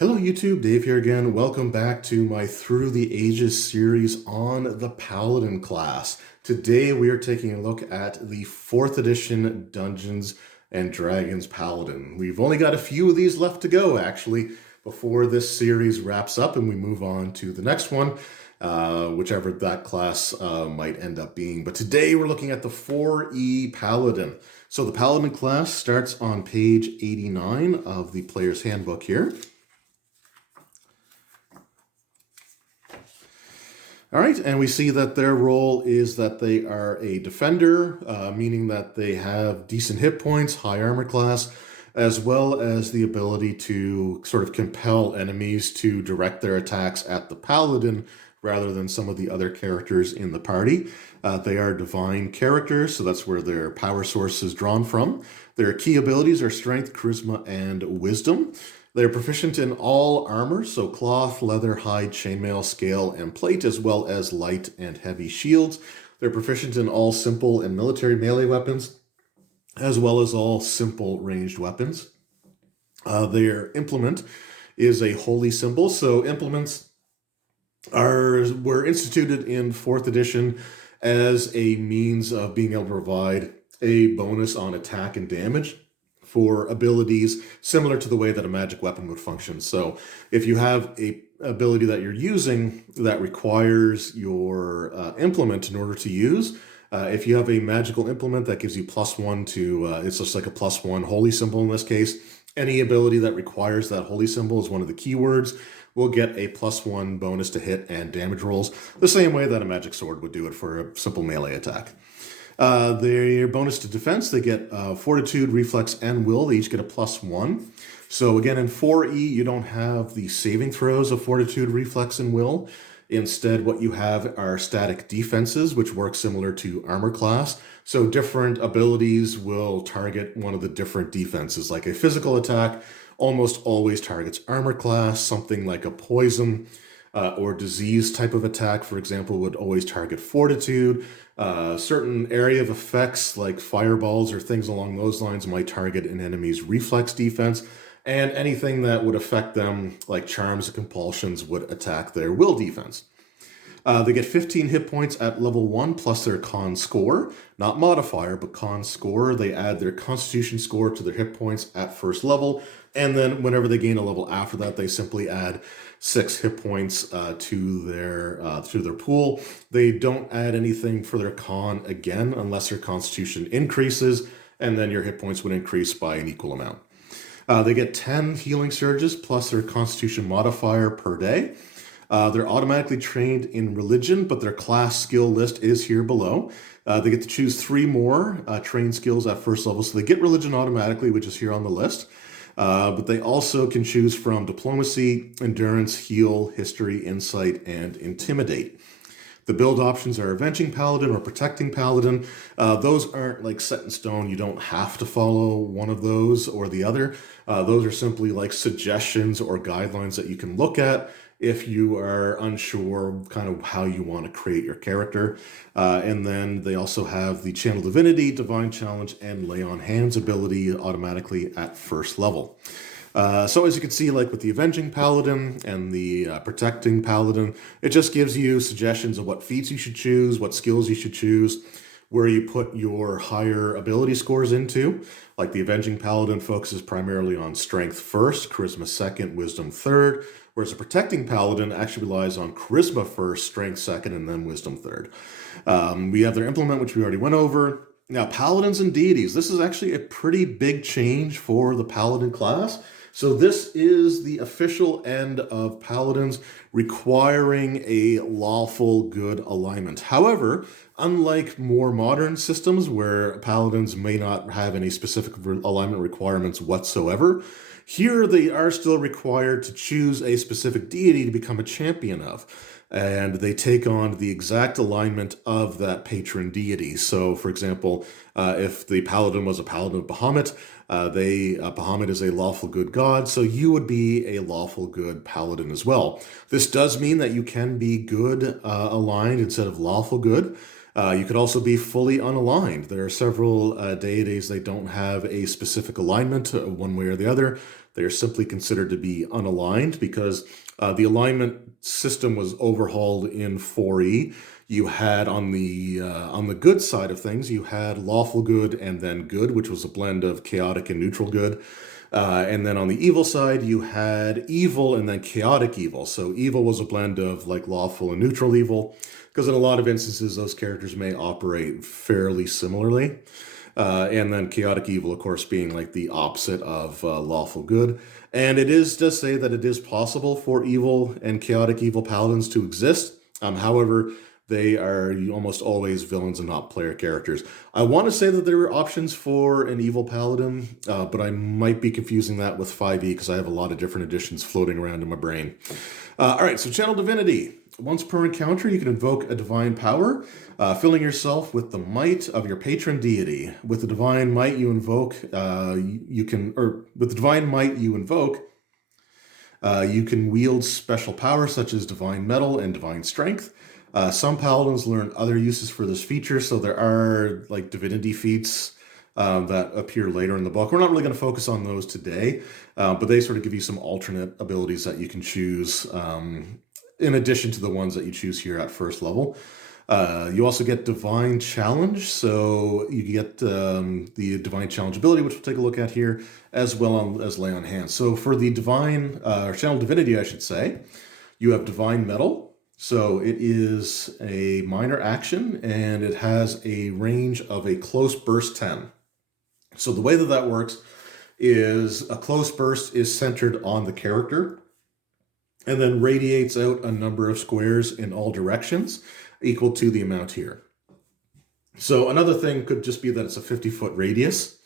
Hello YouTube, Dave here again. Welcome back to my Through the Ages series on the Paladin class. Today we are taking a look at the 4th edition Dungeons and Dragons Paladin. We've only got a few of these left to go actually before this series wraps up and we move on to the next one, whichever that class might end up being. But today we're looking at the 4E Paladin. So the Paladin class starts on page 89 of the player's handbook here. All right, and we see that their role is that they are a defender, meaning that they have decent hit points, high armor class, as well as the ability to sort of compel enemies to direct their attacks at the paladin rather than some of the other characters in the party. They are divine characters, so that's where their power source is drawn from. Their key abilities are strength, charisma, and wisdom. They're proficient in all armor, so cloth, leather, hide, chainmail, scale, and plate, as well as light and heavy shields. They're proficient in all simple and military melee weapons, as well as all simple ranged weapons. Their implement is a holy symbol, so implements were instituted in 4th edition as a means of being able to provide a bonus on attack and damage for abilities similar to the way that a magic weapon would function. So if you have a ability that you're using that requires your implement in order to use, if you have a magical implement that gives you +1 to, it's just like a +1 holy symbol in this case, any ability that requires that holy symbol is one of the keywords, will get a +1 bonus to hit and damage rolls, the same way that a magic sword would do it for a simple melee attack. Their bonus to defense, they get fortitude, reflex, and will. They each get a +1. So again, in 4E, you don't have the saving throws of fortitude, reflex, and will. Instead, what you have are static defenses, which work similar to armor class. So different abilities will target one of the different defenses. Like a physical attack almost always targets armor class. Something like a poison or disease type of attack, for example, would always target fortitude. Certain area of effects like fireballs or things along those lines might target an enemy's reflex defense, and anything that would affect them, like charms and compulsions, would attack their will defense. They get 15 hit points at level 1 plus their con score, not modifier, but con score. They add their constitution score to their hit points at first level, and then whenever they gain a level after that, they simply add 6 hit points to their pool. They don't add anything for their con again unless their constitution increases, and then your hit points would increase by an equal amount. They get 10 healing surges plus their constitution modifier per day. They're automatically trained in religion, but their class skill list is here below. They get to choose 3 more trained skills at first level, so they get religion automatically, which is here on the list. But they also can choose from diplomacy, endurance, heal, history, insight, and intimidate. The build options are Avenging Paladin or Protecting Paladin. Those aren't like set in stone. You don't have to follow one of those or the other. Those are simply like suggestions or guidelines that you can look at if you are unsure kind of how you want to create your character. And then they also have the Channel Divinity, Divine Challenge, and Lay on Hands ability automatically at first level. So as you can see, like with the Avenging Paladin and the Protecting Paladin, it just gives you suggestions of what feats you should choose, what skills you should choose, where you put your higher ability scores into. Like the Avenging Paladin focuses primarily on strength first, charisma second, wisdom third, whereas the Protecting Paladin actually relies on charisma first, strength second, and then wisdom third. We have their implement, which we already went over. Now, Paladins and Deities. This is actually a pretty big change for the Paladin class. So this is the official end of Paladins requiring a lawful good alignment. However, unlike more modern systems where Paladins may not have any specific alignment requirements whatsoever, here they are still required to choose a specific deity to become a champion of. And they take on the exact alignment of that patron deity. So, for example, if the paladin was a paladin of Bahamut, Bahamut is a lawful good god, so you would be a lawful good paladin as well. This does mean that you can be good aligned instead of lawful good. You could also be fully unaligned. There are several deities that don't have a specific alignment one way or the other. They are simply considered to be unaligned because the alignment system was overhauled in 4E. You had on the good side of things, you had lawful good and then good, which was a blend of chaotic and neutral good. And then on the evil side, you had evil and then chaotic evil. So evil was a blend of like lawful and neutral evil, because in a lot of instances, those characters may operate fairly similarly. And then chaotic evil, of course, being like the opposite of lawful good. And does say that it is possible for evil and chaotic evil paladins to exist. However, they are almost always villains and not player characters. I want to say that there were options for an evil paladin, but I might be confusing that with 5e because I have a lot of different editions floating around in my brain. All right, so Channel Divinity. Once per encounter, you can invoke a divine power, filling yourself with the might of your patron deity. With the divine might you invoke, you can wield special powers such as divine metal and divine strength. Some paladins learn other uses for this feature, so there are like divinity feats that appear later in the book. We're not really going to focus on those today, but they sort of give you some alternate abilities that you can choose in addition to the ones that you choose here at first level. You also get Divine Challenge, so you get the Divine Challenge ability, which we'll take a look at here, as well as Lay on Hands. So for the Channel Divinity, I should say, you have Divine Metal. So it is a minor action, and it has a range of a close burst 10. So the way that works is a close burst is centered on the character, and then radiates out a number of squares in all directions equal to the amount here. So another thing could just be that it's a 50-foot radius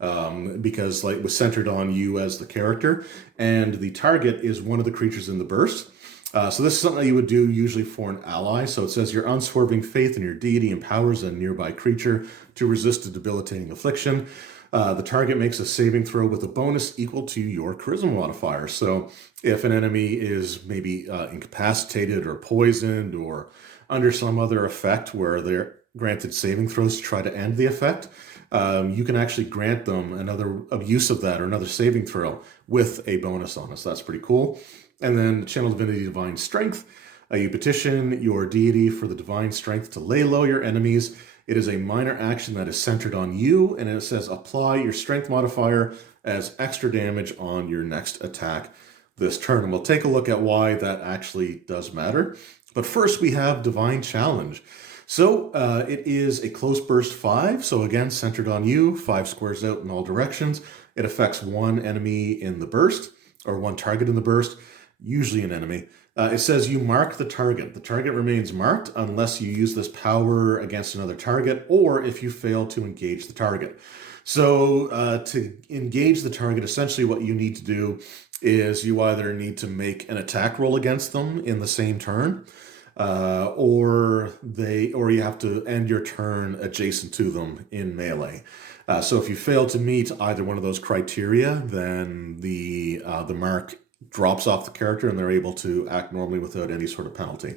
because like it was centered on you as the character, and the target is one of the creatures in the burst. So this is something that you would do usually for an ally. So it says your unswerving faith in your deity empowers a nearby creature to resist a debilitating affliction. The target makes a saving throw with a bonus equal to your charisma modifier. So if an enemy is maybe incapacitated or poisoned or under some other effect where they're granted saving throws to try to end the effect, you can actually grant them another use of that or another saving throw with a bonus on it. So that's pretty cool. And then Channel Divinity Divine Strength. You petition your deity for the divine strength to lay low your enemies. It is a minor action that is centered on you, and it says apply your strength modifier as extra damage on your next attack this turn. And we'll take a look at why that actually does matter. But first we have Divine Challenge. So it is a close burst 5. So again, centered on you, 5 squares out in all directions. It affects one enemy in the burst, or one target in the burst, usually an enemy. It says you mark the target. The target remains marked unless you use this power against another target or if you fail to engage the target. So to engage the target, essentially what you need to do is you either need to make an attack roll against them in the same turn, or you have to end your turn adjacent to them in melee. So if you fail to meet either one of those criteria, then the mark drops off the character and they're able to act normally without any sort of penalty.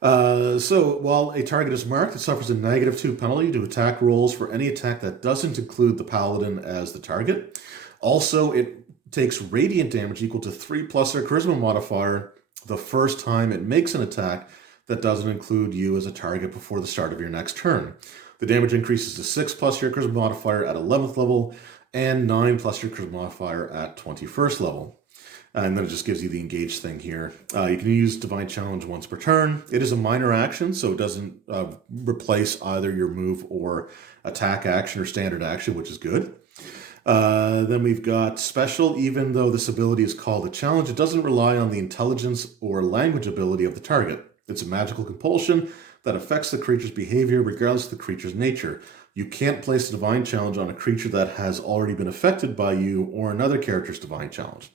So while a target is marked, it suffers a -2 penalty to attack rolls for any attack that doesn't include the paladin as the target. Also, it takes radiant damage equal to 3 plus their charisma modifier the first time it makes an attack that doesn't include you as a target before the start of your next turn. The damage increases to 6 plus your charisma modifier at 11th level and 9 plus your charisma modifier at 21st level. And then it just gives you the engage thing here. You can use Divine Challenge once per turn. It is a minor action, so it doesn't replace either your move or attack action or standard action, which is good. Then we've got Special. Even though this ability is called a challenge, it doesn't rely on the intelligence or language ability of the target. It's a magical compulsion that affects the creature's behavior regardless of the creature's nature. You can't place a Divine Challenge on a creature that has already been affected by you or another character's Divine Challenge.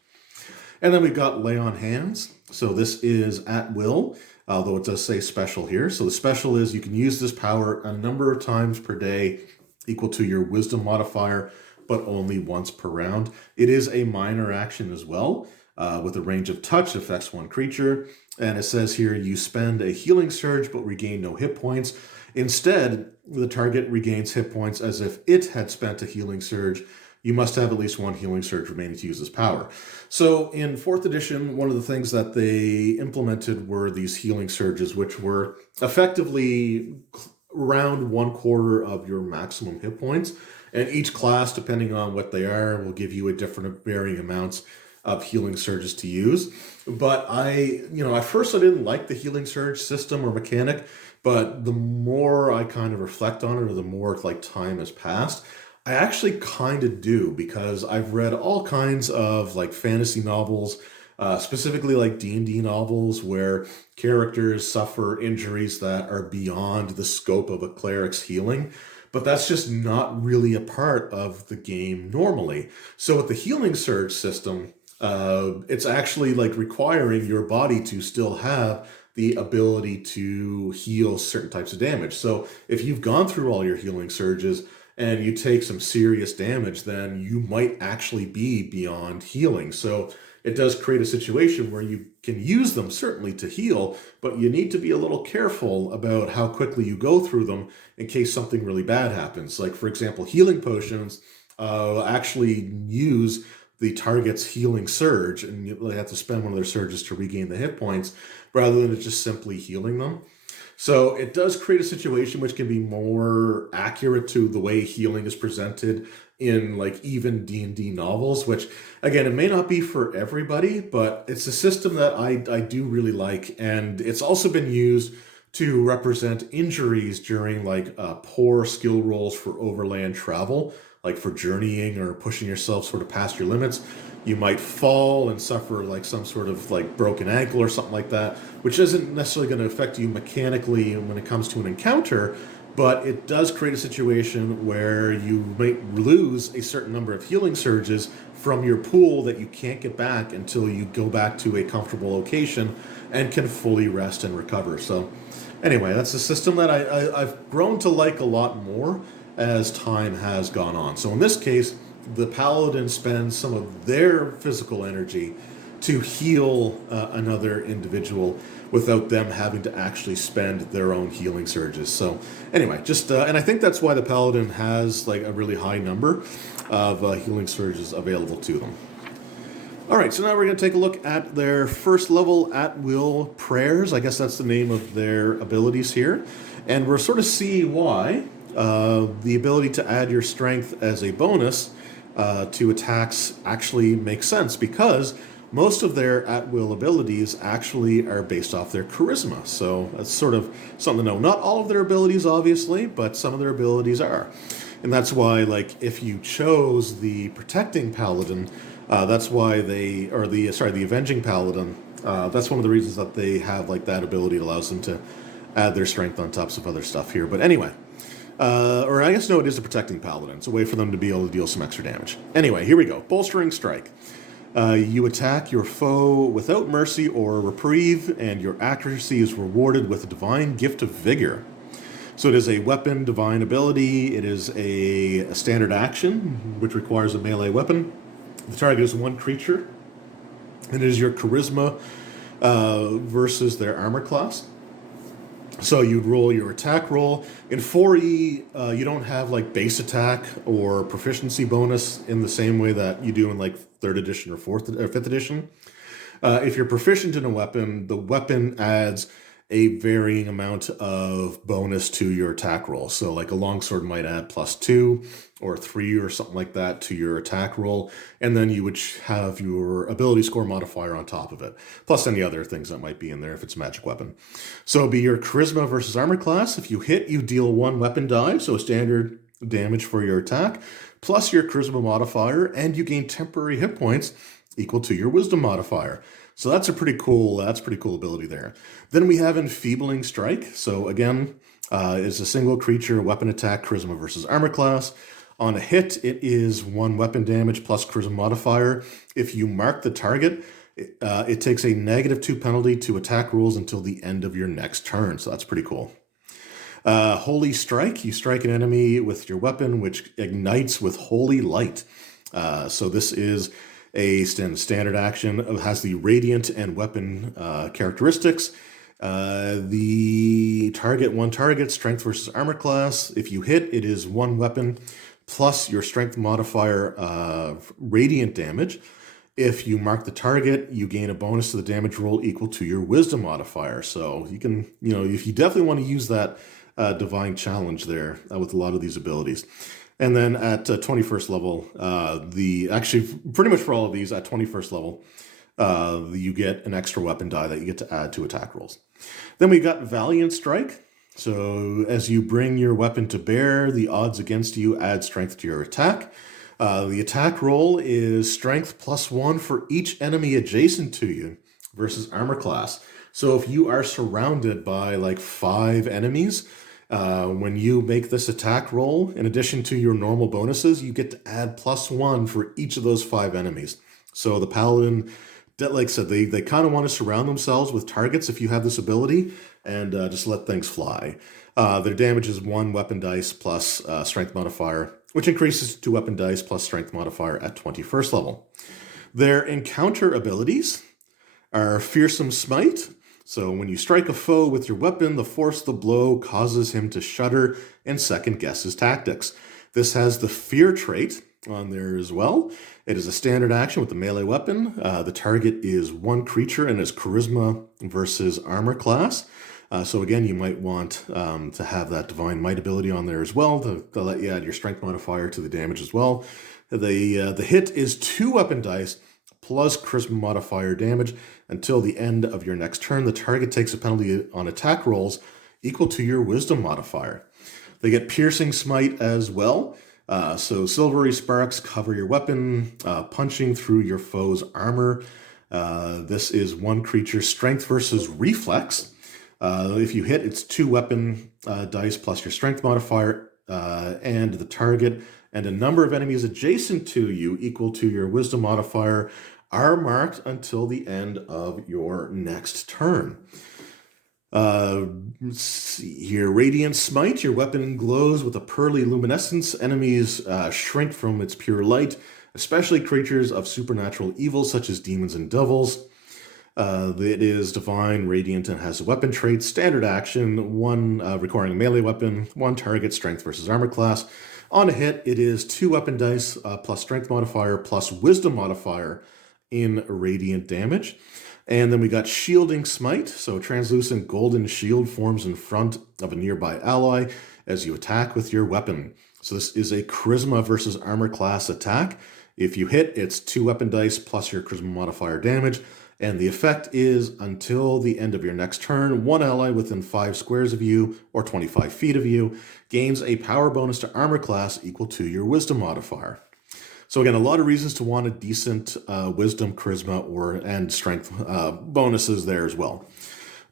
And then we've got Lay on Hands. So this is at will, although it does say special here. So the special is you can use this power a number of times per day equal to your wisdom modifier, but only once per round. It is a minor action as well. with a range of touch, affects one creature. And it says here, you spend a healing surge but regain no hit points. Instead, the target regains hit points as if it had spent a healing surge. You must have at least one healing surge remaining to use this power. So in 4th edition, one of the things that they implemented were these healing surges, which were effectively around 1/4 of your maximum hit points. And each class, depending on what they are, will give you a different varying amounts of healing surges to use. But at first I didn't like the healing surge system or mechanic, but the more I kind of reflect on it, or the more like time has passed, I actually kind of do, because I've read all kinds of like fantasy novels, specifically like D&D novels, where characters suffer injuries that are beyond the scope of a cleric's healing. But that's just not really a part of the game normally. So with the healing surge system, it's actually like requiring your body to still have the ability to heal certain types of damage. So if you've gone through all your healing surges and you take some serious damage, then you might actually be beyond healing. So it does create a situation where you can use them certainly to heal, but you need to be a little careful about how quickly you go through them in case something really bad happens. Like, for example, healing potions actually use the target's healing surge, and they have to spend one of their surges to regain the hit points rather than just simply healing them. So it does create a situation which can be more accurate to the way healing is presented in like even D&D novels, which again, it may not be for everybody, but it's a system that I do really like. And it's also been used to represent injuries during like poor skill rolls for overland travel, like for journeying or pushing yourself sort of past your limits. You might fall and suffer like some sort of like broken ankle or something like that, which isn't necessarily going to affect you mechanically when it comes to an encounter, but it does create a situation where you might lose a certain number of healing surges from your pool that you can't get back until you go back to a comfortable location and can fully rest and recover. So anyway, that's a system that I've grown to like a lot more as time has gone on. So in this case, the Paladin spends some of their physical energy to heal another individual without them having to actually spend their own healing surges. So anyway, and I think that's why the Paladin has like a really high number of healing surges available to them. All right, so now we're going to take a look at their first level at-will prayers. I guess that's the name of their abilities here. And we'll sort of see why the ability to add your strength as a bonus to attacks actually makes sense, because most of their at-will abilities actually are based off their charisma. So that's sort of something to know. Not all of their abilities, obviously, but some of their abilities are. And that's why, like, if you chose the Protecting Paladin, that's why the Avenging Paladin, that's one of the reasons that they have, like, that ability. It allows them to add their strength on top of other stuff here. But anyway, or I guess no, it is a Protecting Paladin. It's a way for them to be able to deal some extra damage. Anyway, here we go. Bolstering Strike. You attack your foe without mercy or reprieve, and your accuracy is rewarded with a divine gift of vigor. So it is a weapon divine ability. It is a standard action, which requires a melee weapon. The target is one creature. It is your charisma versus their armor class. So you'd roll your attack roll. In 4E, you don't have like base attack or proficiency bonus in the same way that you do in like 3rd edition or 5th edition. If you're proficient in a weapon, the weapon adds a varying amount of bonus to your attack roll. So like a longsword might add +2 or 3 or something like that to your attack roll. And then you would have your ability score modifier on top of it, plus any other things that might be in there if it's a magic weapon. So it'd be your charisma versus armor class. If you hit, you deal 1 weapon die, so standard damage for your attack, plus your charisma modifier, and you gain temporary hit points equal to your wisdom modifier. So that's a pretty cool ability there. Then we have Enfeebling Strike. So again, it's a single creature, weapon attack, charisma versus armor class. On a hit, it is 1 weapon damage plus charisma modifier. If you mark the target, it takes a -2 penalty to attack rolls until the end of your next turn. So that's pretty cool. Holy Strike. You strike an enemy with your weapon, which ignites with holy light. So this is A standard action has the radiant and weapon characteristics. The one target, strength versus armor class. If you hit, it is one weapon plus your strength modifier radiant damage. If you mark the target, you gain a bonus to the damage roll equal to your wisdom modifier. So you can, if you definitely want to use that divine challenge there with a lot of these abilities. And then at 21st level, actually pretty much for all of these at 21st level, you get an extra weapon die that you get to add to attack rolls. Then we got Valiant Strike. So as you bring your weapon to bear, the odds against you add strength to your attack. The attack roll is strength +1 for each enemy adjacent to you versus armor class. So if you are surrounded by like 5 enemies, when you make this attack roll, in addition to your normal bonuses, you get to add +1 for each of those 5 enemies. So the Paladin, like I said, they kind of want to surround themselves with targets if you have this ability and just let things fly. Their damage is 1 weapon dice plus strength modifier, which increases to weapon dice plus strength modifier at 21st level. Their encounter abilities are Fearsome Smite. So when you strike a foe with your weapon, the force of the blow causes him to shudder and second guess his tactics. This has the Fear trait on there as well. It is a standard action with the melee weapon. The target is one creature and is charisma versus armor class. So again, you might want to have that Divine Might ability on there as well to let you add your strength modifier to the damage as well. The hit is 2 weapon dice plus charisma modifier damage until the end of your next turn. The target takes a penalty on attack rolls equal to your wisdom modifier. They get Piercing Smite as well. So silvery sparks cover your weapon, punching through your foe's armor. This is one creature strength versus reflex. If you hit, it's 2 weapon dice plus your strength modifier, and the target and a number of enemies adjacent to you equal to your wisdom modifier are marked until the end of your next turn. Let's see here. Radiant Smite. Your weapon glows with a pearly luminescence. Enemies shrink from its pure light, especially creatures of supernatural evil such as demons and devils. It is divine, radiant, and has a weapon trait. Standard action, 1 requiring a melee weapon, 1 target, strength versus armor class. On a hit, it is 2 weapon dice plus strength modifier plus wisdom modifier in radiant damage. And then we got Shielding Smite. So translucent golden shield forms in front of a nearby ally as you attack with your weapon. So this is a charisma versus armor class attack. If you hit, it's 2 weapon dice plus your charisma modifier damage. And the effect is until the end of your next turn, 1 ally within 5 squares of you or 25 feet of you gains a power bonus to armor class equal to your wisdom modifier. So again, a lot of reasons to want a decent wisdom, charisma, and strength bonuses there as well.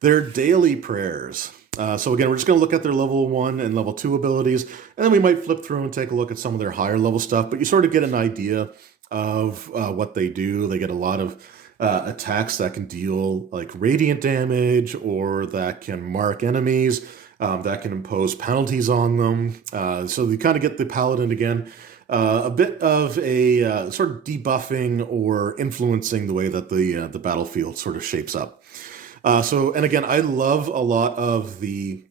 Their daily prayers. So again, we're just going to look at their level 1 and level 2 abilities, and then we might flip through and take a look at some of their higher level stuff, but you sort of get an idea of what they do. They get a lot of attacks that can deal like radiant damage or that can mark enemies, that can impose penalties on them. So you kind of get the Paladin again, a bit of a sort of debuffing or influencing the way that the battlefield sort of shapes up. And again, I love a lot of the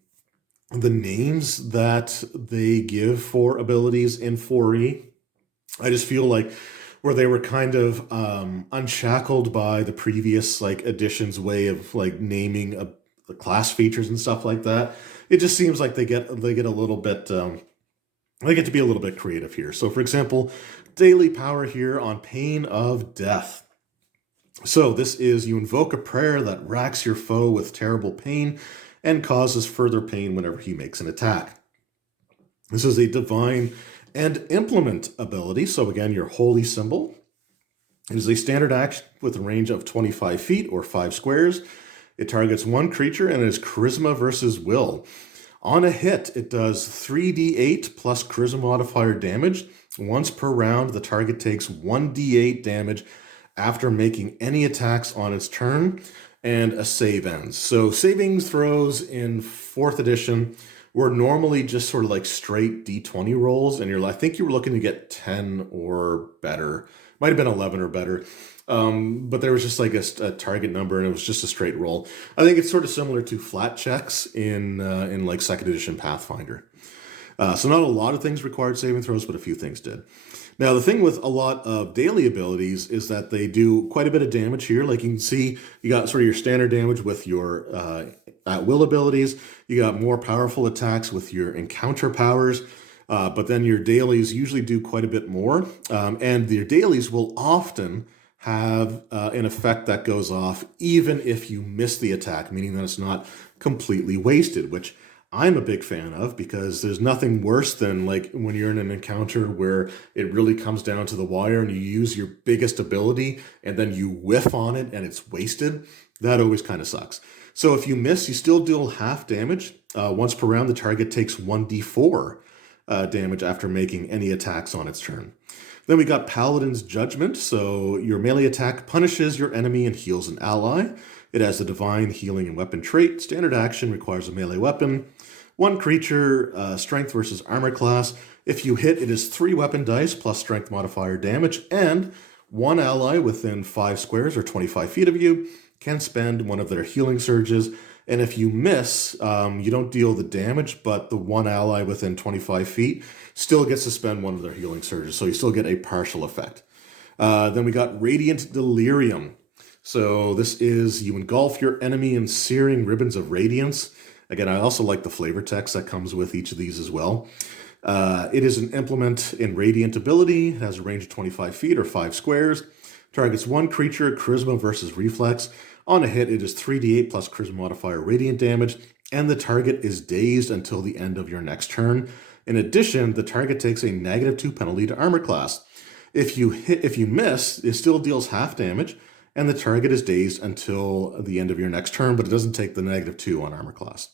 names that they give for abilities in 4E. I just feel like where they were kind of unshackled by the previous editions way of naming the class features and stuff like that. It just seems like they get a little bit they get to be a little bit creative here. So for example, daily power here on pain of death. So this is you invoke a prayer that racks your foe with terrible pain and causes further pain whenever he makes an attack. This is a divine and implement ability. So again, your holy symbol. It is a standard action with a range of 25 feet or 5 squares. It targets 1 creature and it is charisma versus will. On a hit, it does 3d8 plus charisma modifier damage. Once per round, the target takes 1d8 damage after making any attacks on its turn, and a save ends. So saving throws in 4th edition were normally just sort of like straight D20 rolls, and I think you were looking to get 10 or better. Might have been 11 or better. But there was just like a target number, and it was just a straight roll. I think it's sort of similar to flat checks in like second edition Pathfinder. So not a lot of things required saving throws, but a few things did. Now, the thing with a lot of daily abilities is that they do quite a bit of damage here. Like you can see, you got sort of your standard damage with your at-will abilities. You got more powerful attacks with your encounter powers. But then your dailies usually do quite a bit more. And your dailies will often have an effect that goes off even if you miss the attack, meaning that it's not completely wasted, which I'm a big fan of, because there's nothing worse than like when you're in an encounter where it really comes down to the wire and you use your biggest ability and then you whiff on it and it's wasted. That always kind of sucks. So if you miss, you still deal half damage. Once per round, the target takes 1d4 damage after making any attacks on its turn. Then we got Paladin's Judgment. So your melee attack punishes your enemy and heals an ally. It has a divine healing and weapon trait. Standard action requires a melee weapon. One creature, strength versus armor class. If you hit, it is 3 weapon dice plus strength modifier damage, and one ally within 5 squares or 25 feet of you can spend one of their healing surges. And if you miss, you don't deal the damage, but the one ally within 25 feet still gets to spend one of their healing surges. So you still get a partial effect. Then we got Radiant Delirium. So this is, you engulf your enemy in searing ribbons of radiance. Again, I also like the flavor text that comes with each of these as well. It is an implement in Radiant ability. It has a range of 25 feet or 5 squares. Targets one creature, charisma versus reflex. On a hit, it is 3d8 plus charisma modifier radiant damage, and the target is dazed until the end of your next turn. In addition, the target takes a -2 penalty to armor class. If you miss, it still deals half damage, and the target is dazed until the end of your next turn, but it doesn't take the -2 on armor class.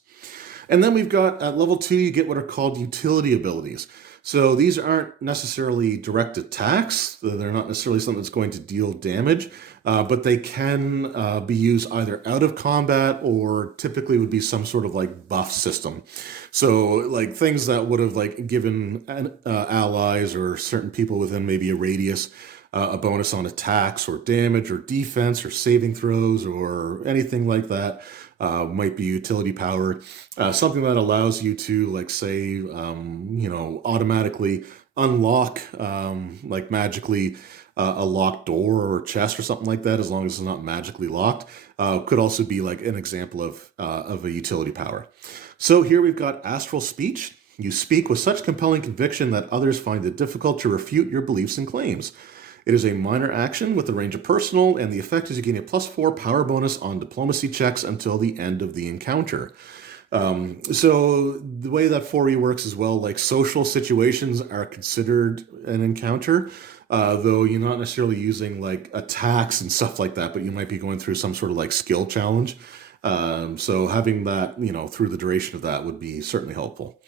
And then we've got, at level 2, you get what are called utility abilities. So these aren't necessarily direct attacks. They're not necessarily something that's going to deal damage, but they can be used either out of combat or typically would be some sort of like buff system. So like things that would have like given allies or certain people within maybe a radius a bonus on attacks or damage or defense or saving throws or anything like that. Might be utility powered, something that allows you to, like, say, automatically unlock, like magically, a locked door or chest or something like that, as long as it's not magically locked. Could also be like an example of a utility power. So here we've got Astral Speech. You speak with such compelling conviction that others find it difficult to refute your beliefs and claims. It is a minor action with the range of personal, and the effect is you gain a +4 power bonus on diplomacy checks until the end of the encounter. So the way that 4E works as well, like social situations are considered an encounter, though you're not necessarily using like attacks and stuff like that, but you might be going through some sort of like skill challenge. So having that, through the duration of that would be certainly helpful.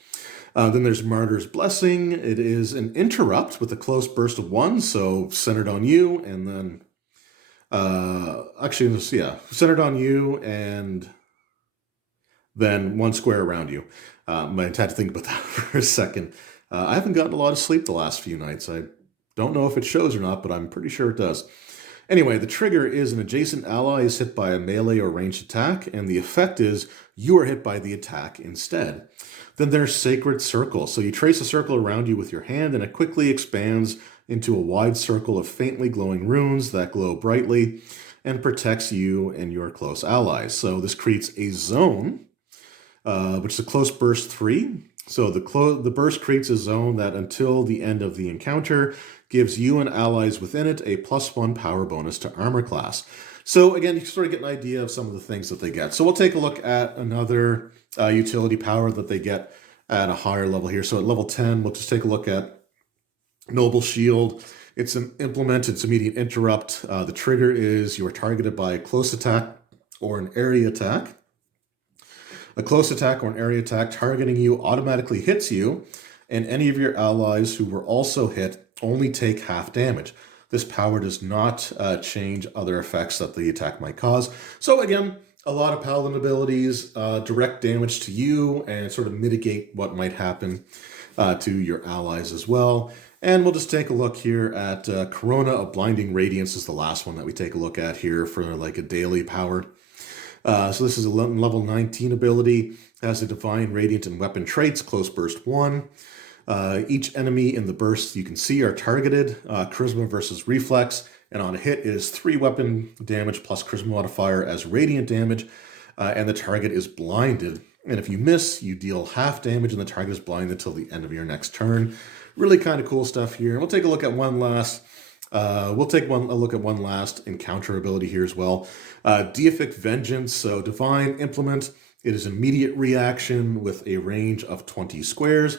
Then there's Martyr's Blessing. It is an interrupt with a close burst of 1, so centered on you, and then centered on you, and then 1 square around you. I had to think about that for a second. I haven't gotten a lot of sleep the last few nights. I don't know if it shows or not, but I'm pretty sure it does. Anyway, the trigger is an adjacent ally is hit by a melee or ranged attack, and the effect is you are hit by the attack instead. Then there's Sacred Circle. So you trace a circle around you with your hand, and it quickly expands into a wide circle of faintly glowing runes that glow brightly and protects you and your close allies. So this creates a zone, which is a close burst 3. So the burst creates a zone that until the end of the encounter gives you and allies within it a +1 power bonus to armor class. So again, you can sort of get an idea of some of the things that they get. So we'll take a look at another utility power that they get at a higher level here. So at level 10, we'll just take a look at Noble Shield. It's an implement, it's immediate interrupt. The trigger is you are targeted by a close attack or an area attack. A close attack or an area attack targeting you automatically hits you, and any of your allies who were also hit only take half damage. This power does not change other effects that the attack might cause. So again, a lot of Paladin abilities, direct damage to you, and sort of mitigate what might happen to your allies as well. And we'll just take a look here at Corona of Blinding Radiance is the last one that we take a look at here for like a daily power. So this is a level 19 ability, has a Divine, Radiant, and Weapon traits, Close Burst 1. Each enemy in the burst you can see are targeted, Charisma versus Reflex, and on a hit it is 3 weapon damage plus Charisma modifier as radiant damage, and the target is blinded. And if you miss, you deal half damage and the target is blinded until the end of your next turn. Really kind of cool stuff here. And we'll take a look at one last encounter ability here as well. Deific Vengeance, so Divine Implement. It is immediate reaction with a range of 20 squares.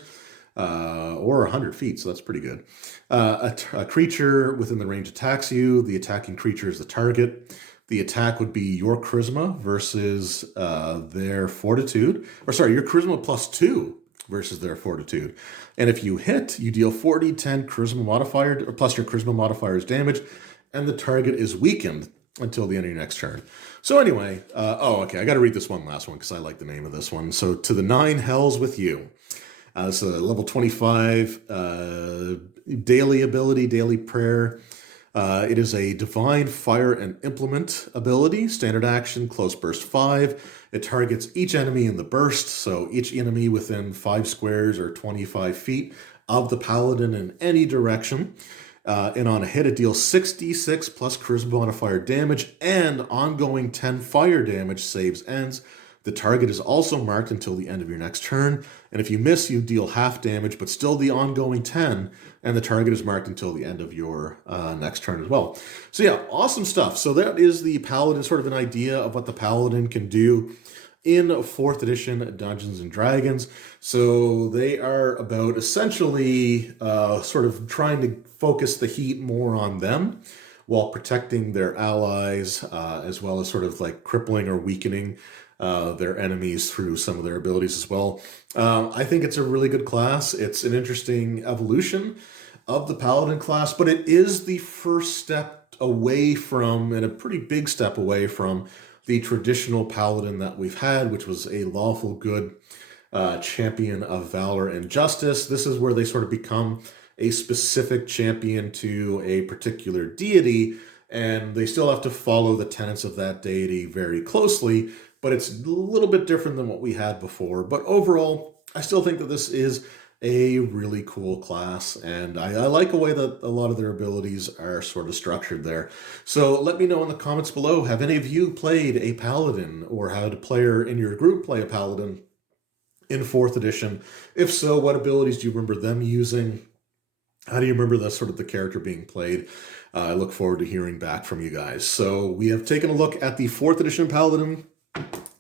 Or 100 feet, so that's pretty good. A creature within the range attacks you. The attacking creature is the target. The attack would be your Charisma versus their Fortitude. Or sorry, your Charisma +2 versus their Fortitude. And if you hit, you deal 4d10 Charisma modifier, or plus your Charisma modifier's damage, and the target is weakened until the end of your next turn. So anyway, okay, I got to read this last one because I like the name of this one. So, to the 9 hells with you. It's a level 25 daily ability, daily prayer. It is a Divine Fire and Implement ability, standard action, Close Burst 5. It targets each enemy in the burst, so each enemy within 5 squares or 25 feet of the Paladin in any direction. And on a hit, it deals 66 plus Charisma modifier damage and ongoing 10 fire damage, saves, ends. The target is also marked until the end of your next turn, and if you miss, you deal half damage, but still the ongoing 10, and the target is marked until the end of your next turn as well. So yeah, awesome stuff. So that is the Paladin, sort of an idea of what the Paladin can do in 4th edition Dungeons & Dragons. So they are about essentially sort of trying to focus the heat more on them while protecting their allies, as well as sort of like crippling or weakening their enemies through some of their abilities as well. I think it's a really good class. It's an interesting evolution of the Paladin class, but it is the first step away from, and a pretty big step away from, the traditional Paladin that we've had, which was a lawful good champion of valor and justice. This is where they sort of become a specific champion to a particular deity, and they still have to follow the tenets of that deity very closely, but it's a little bit different than what we had before. But overall, I still think that this is a really cool class, and I like the way that a lot of their abilities are sort of structured there. So let me know in the comments below, have any of you played a Paladin, or had a player in your group play a Paladin in 4th edition? If so, what abilities do you remember them using? How do you remember the character being played? I look forward to hearing back from you guys. So we have taken a look at the 4th edition Paladin.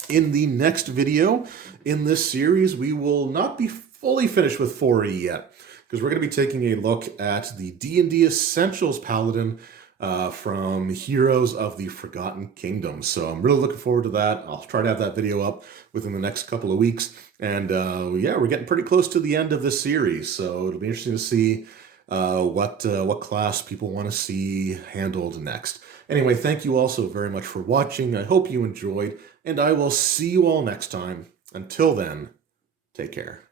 In the next video in this series, we will not be fully finished with 4E yet, because we're going to be taking a look at the D&D Essentials Paladin from Heroes of the Forgotten Kingdom. So I'm really looking forward to that. I'll try to have that video up within the next couple of weeks. And yeah, we're getting pretty close to the end of this series, so it'll be interesting to see what class people want to see handled next. Anyway, thank you all so very much for watching. I hope you enjoyed, and I will see you all next time. Until then, take care.